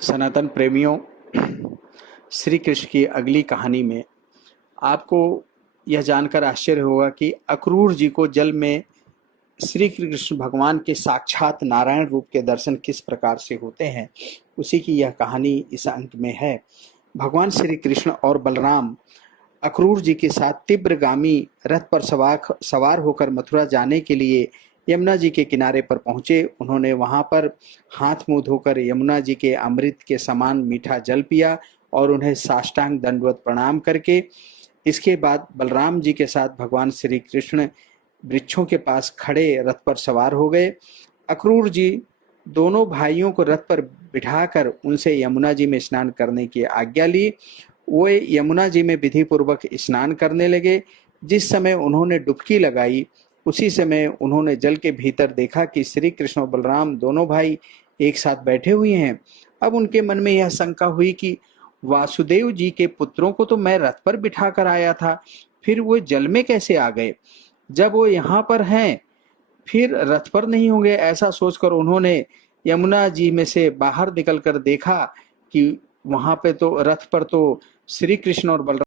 सनातन प्रेमियों, श्री कृष्ण की अगली कहानी में आपको यह जानकर आश्चर्य होगा कि अक्रूर जी को जल में श्री कृष्ण भगवान के साक्षात नारायण रूप के दर्शन किस प्रकार से होते हैं, उसी की यह कहानी इस अंक में है। भगवान श्री कृष्ण और बलराम अक्रूर जी के साथ तीव्रगामी रथ पर सवार होकर मथुरा जाने के लिए यमुना जी के किनारे पर पहुंचे। उन्होंने वहां पर हाथ मुंह धोकर यमुना जी के अमृत के समान मीठा जल पिया और उन्हें साष्टांग दंडवत प्रणाम करके इसके बाद बलराम जी के साथ भगवान श्री कृष्ण वृक्षों के पास खड़े रथ पर सवार हो गए। अक्रूर जी दोनों भाइयों को रथ पर बिठाकर उनसे यमुना जी में स्नान करने की आज्ञा ली। वो यमुना जी में विधि पूर्वक स्नान करने लगे। जिस समय उन्होंने डुबकी लगाई उसी समय उन्होंने जल के भीतर देखा कि श्री कृष्ण और बलराम दोनों भाई एक साथ बैठे हुए हैं। अब उनके मन में यह शंका हुई कि वासुदेव जी के पुत्रों को तो मैं रथ पर बिठा कर आया था, फिर वो जल में कैसे आ गए? जब वो यहाँ पर हैं फिर रथ पर नहीं होंगे। ऐसा सोचकर उन्होंने यमुना जी में से बाहर निकलकर देखा कि वहां पे तो रथ पर तो श्री कृष्ण और बलराम